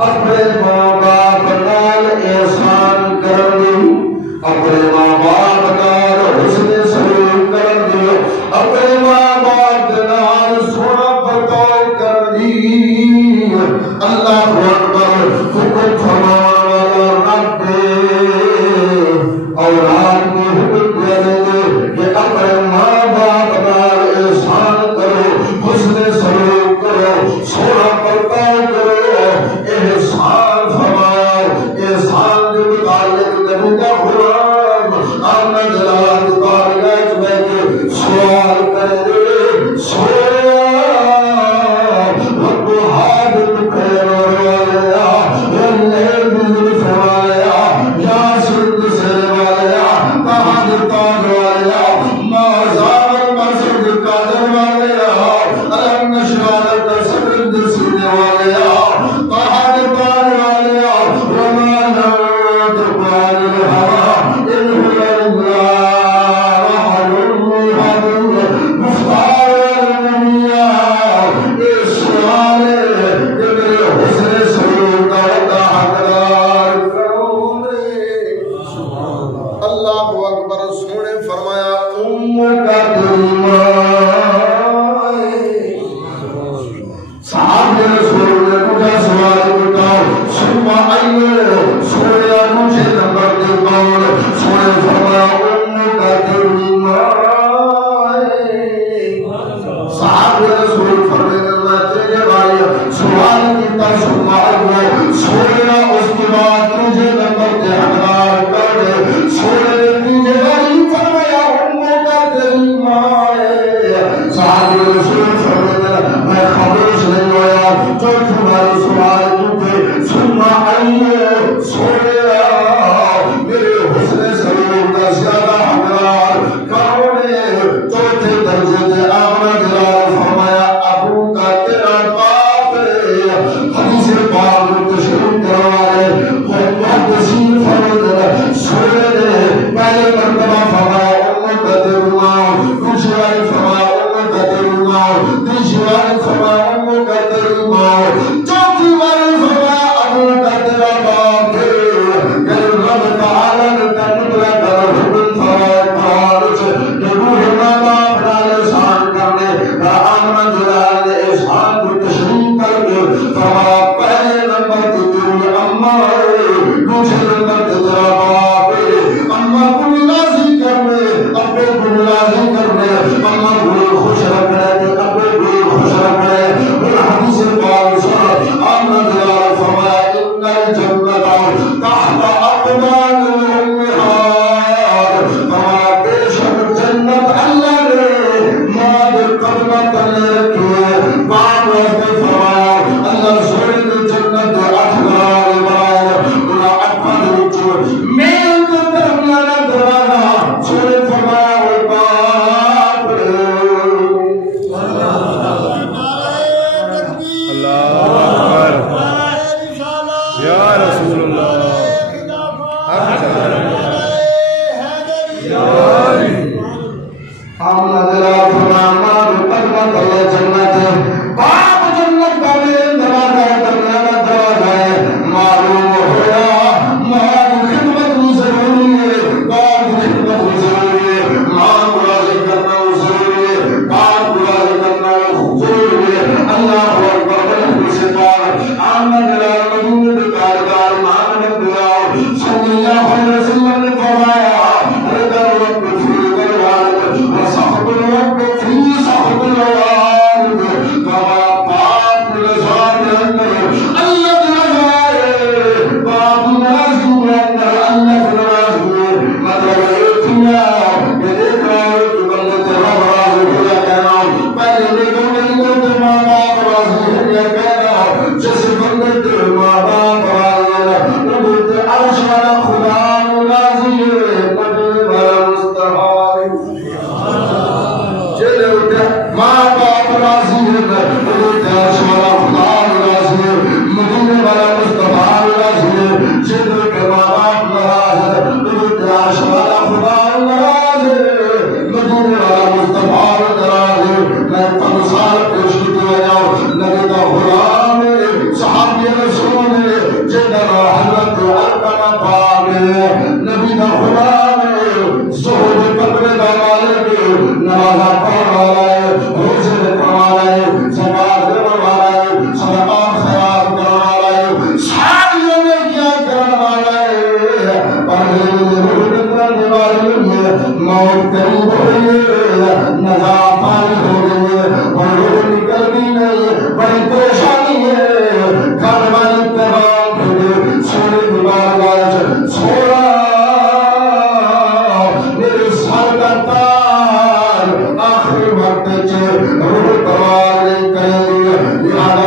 اپنے ماں باپ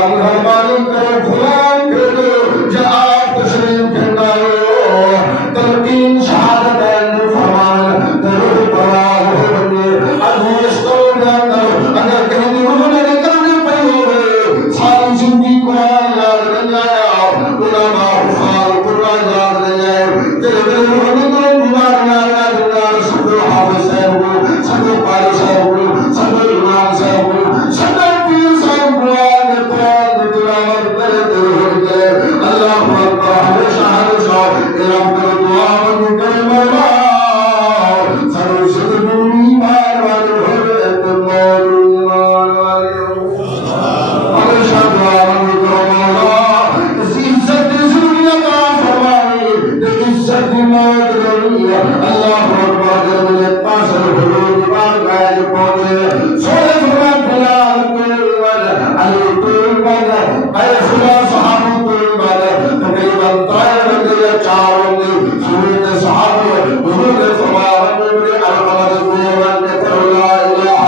مہربانی کرو غلام کر دو جا آپ تشریف اولاد لے جائے تیرے دل محمد کو بیماریاں دنیا سب حافظ صاحب کو سب قاری صاحب کو سب امام صاحب کو سب پیر صاحب کو آگے قرآن تلاوت کرے دل کرے اللہ اکبر ہمیشہ ہمیشہ ارم کر دعا من کرے مولا سر صدر ایمان والے ہوئے تم ایمان والے ہمیشہ دعا من کرے مولا اس عزت ضروری عطا فرمائے عزت موت رہی اللہ اکبر جب مجھے پاسر حضور دیوان گائے پہنچے سوڑے فرمان بلال کوئی علی کوئی بند اے خدا صحابہ کوئی بند تقریباً تائر بندے چار بندے سورت صحابہ حضور نے فرمایا میرے ارماد کوئی بند لا الہ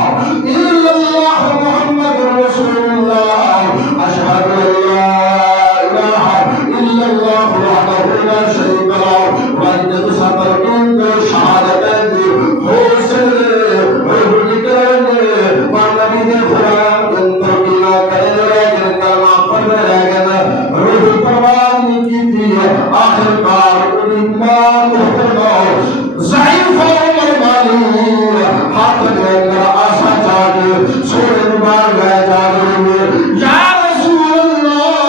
الا اللہ محمد رسول اللہ اشہد لا الہ الا اللہ وحدہ لا شریک له وانت بسطرین کو شہادت دی حسن روح کرنے نبی نے قرآن انتر کیا کرے لیکن کلمہ پڑھنے لیکن روح پروان نہیں کی تھی آخر کار ایمان محترم ضعیف عمر مالی ہاتھ لے کر آسا جاگے سورے مبار گئے جاگے یا رسول اللہ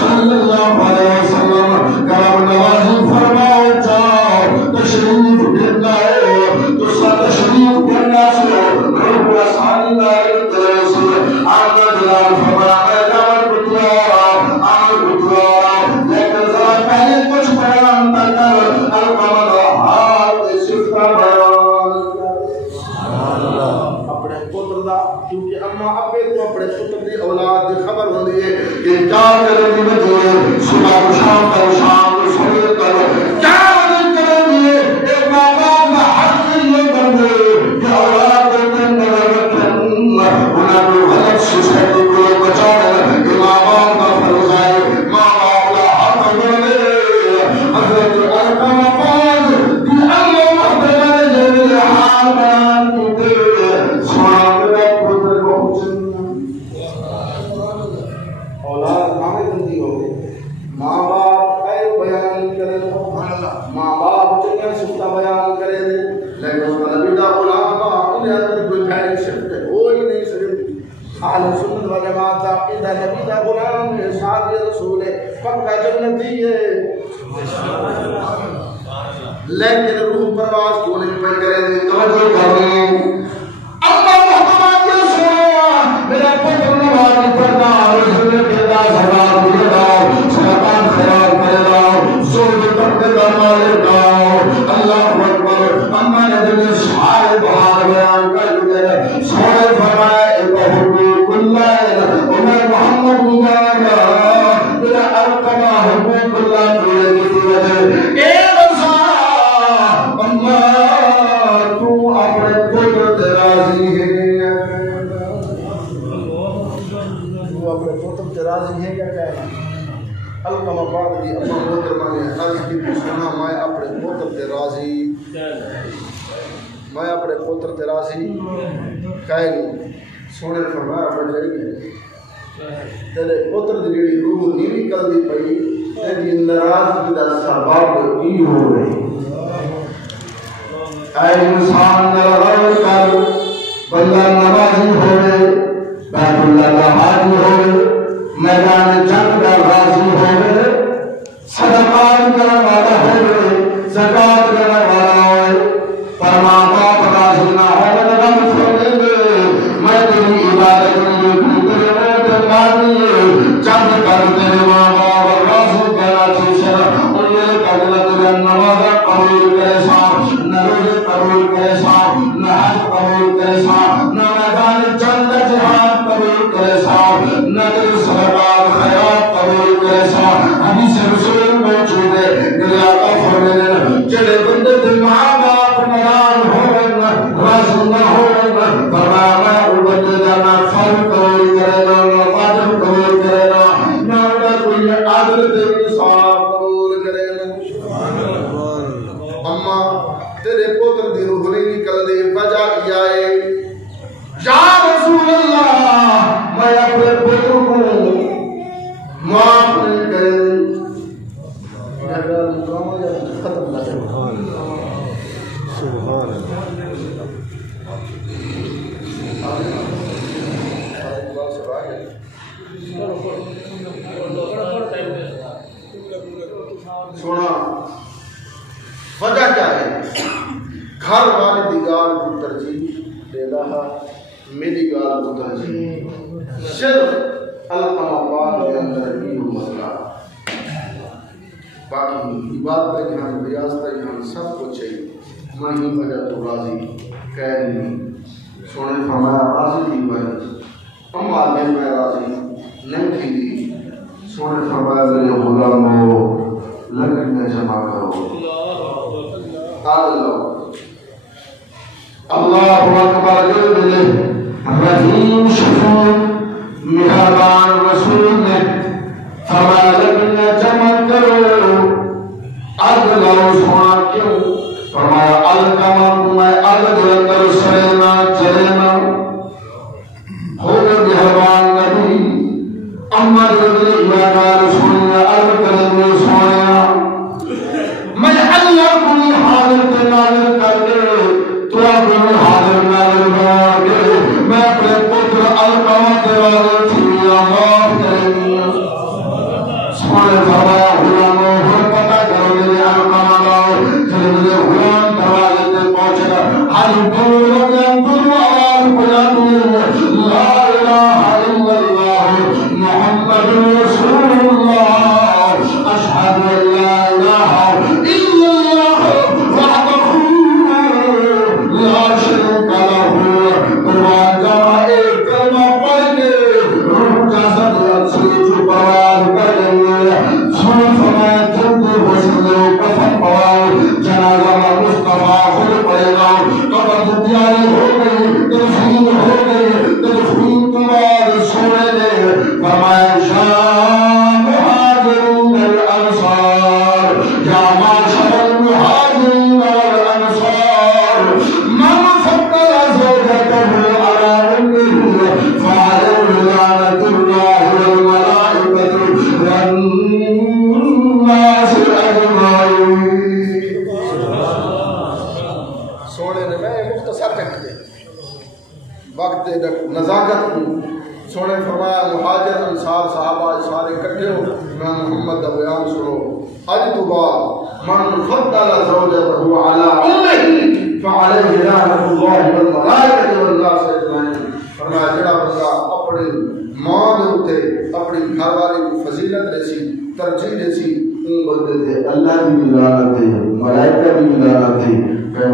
صلی اللہ علیہ وسلم کرم نوازی فرماؤ جاؤ تشریف گرنا ہے تو سا تشریف گرنا سے روح آسانی لائے دلے سے آمد جلال فرمایا جاؤ بطلارا آمد بطلارا لیکن ذرا پہلے کچھ بیان تکر القمد حال صرف کا بیان اپنے پتر دا کیونکہ اما اپنے تو اپنے پتر دی اولاد دی خبر ہوندی ہے کہ کیا کریں دی بجے صبح کو شام کرو شام کو سویر کرو کیا کریں دی ایک ماں باپ کا حق یہ بندے کہ اولاد دیتے نظر رکھیں انہوں نے غلط سوسائٹی کو بچانے کہ ماں باپ کا فرض ہے ماں باپ کا حق بندے حضرت ارکم پاس کہ اللہ محتمل جنگل حال بیان کیتے سوان میرا پتر کو اولاد ماں بندی ہو گئی ماں باپ اے بیان کرے ماں باپ چنگا سکتا بیان کرے لیکن اس کا نبی دا غلام کا انہیں اندر کوئی پھیل سکتے ہو ہی نہیں سکتے اہل سنت و جماعت دا عقیدہ نبی دا غلام ہے صحابی رسول ہے پکا جنتی ہے لیکن روح پرواز کیوں نہیں پہ کرے توجہ کریں اما محمد یا سوا میرا پتر نوازی پڑھنا رسول اللہ سباب اللہ سلطان خیال کرنا زور پڑھنے درمائے گاؤ اللہ اکبر اما نے دل سارے بہار بیان کر دے سارے فرمائے حقوق اللہ عمر محمد مجانا میرا ارکمہ حقوق اللہ جوڑے کی وجہ اے رسا اما تو اپنے پتر راضی ہے تو اپنے پتر راضی ہے کیا کہنا القمہ بات دی اپنا پتر مانے حضرت کی پوچھنا میں اپنے پتر راضی میں اپنے پتر راضی کہے گی سونے فرمایا اپنے جائے گئے تیرے پتر دی روح نہیں نکل دی پئی تیری ناراضگی دا سبب کی ہو رہی اے انسان ناراض کر بندہ نمازی ہوئے بیت اللہ کا حاجی ہوئے میدان جنگ کا غازی ہوئے صدقات کرنے والا ہوئے زکات کرنے والا ہوئے فرمان باپ راضی نہ ہوئے لگا چھوڑے گے میں تیری عبادت نہیں تیرے موت مارنی چند کر تیرے ماں باپ راضی کرنا چیزیں انہیں کہنا تیرے نماز قبول کرے صاحب نہ روزے قبول کرے صاحب نہ حج قبول کرے صاحب نہ میدان جنگ جہاد قبول کرے صاحب نہ تیرے صدقات خیرات قبول کرے صاحب حدیث رسول موجود ہے میرے آقا فرماتے جڑے بندے دل ماں باپ ناراض ہوئے راضی نہ ہوئے فرمایا میں بندے دا نہ فرض قبول کرے گا نہ واجب قبول کرے گا نہ کوئی عادل دے انصاف قبول کرے گا اما تیرے پتر دی روح نہیں نکل دی وجہ کیا ہے یا رسول اللہ میں اپنے پتر کو معاف نہیں کرے ختم نہ سبحان سونا وجہ کیا ہے؟ گھر والی دی گال کو ترجیح دے رہا میری گال کو ترجیح صرف القمہ پاک کے اندر ہی مسئلہ باقی عبادت جہاں ریاست جہاں سب کچھ ہے میں ہی وجہ تو راضی کہہ نہیں سونے فرمایا راضی تھی میں اما دن میں راضی نہیں تھی دی سونے فرمایا میرے غلاموں لکڑیاں جمع کرو اللہ اکبر جل رحیم شفیع مہربان رسول نے فرمایا لکڑیاں جمع کرو آگ لاؤ سونا کیوں فرمایا الکمن میں آگ دلندر سرینا چلینا ہو گئے مہربان نبی اما جل رسولنا آگ کریں سونا میں اللہ کوئی حاضر کے ناظر کر کے تو اپنے حاضر ناظر بنا کے میں اپنے پتر القمہ کے واضح تھی اللہ کریں سونے فرمایا غلاموں ہر پتہ کرو میرے القمہ لاؤ جب مجھے غلام دروازے تے پہنچا ہر دور میں اندر آواز بجاتی لا الہ الا اللہ محمد رسول اللہ اشہد ان لا الہ الا اللہ وحدہ لا شریک لہ قرآن جمع ایک کلمہ پڑھ کے روح کا صدر سے چپاواز کر لیں سن فرمایا جلدی وسلے کفن پڑھاؤ جنازہ مصطفیٰ خود پڑے گا قبر تیاری ہو گئی تدفین ہو گئی تدفین کے بعد سونے دے فرمایا شام مہاجرین الانصار یا معاشر المہاجرین والانصار من فضل زوجته على امه فعليه لعنة الله والملائكة والناس اجمعين سونے نے میں مختصر تک دے وقت نزاکت سونے فرمایا مہاجر انصار صحابہ سارے اکٹھے ہو میں محمد کا بیان سنو اج تو بعد من فضل زوجته على امه فعليه لعنة الله والملائكة والناس اجمعين فرمایا جڑا بندہ اپنی ماں دے اوتے اپنی گھر والی کی فضیلت دے سی ترجیح دے سی ان بندے تے اللہ کی بھی لعنت ہے ملائکہ بھی لعنت ہے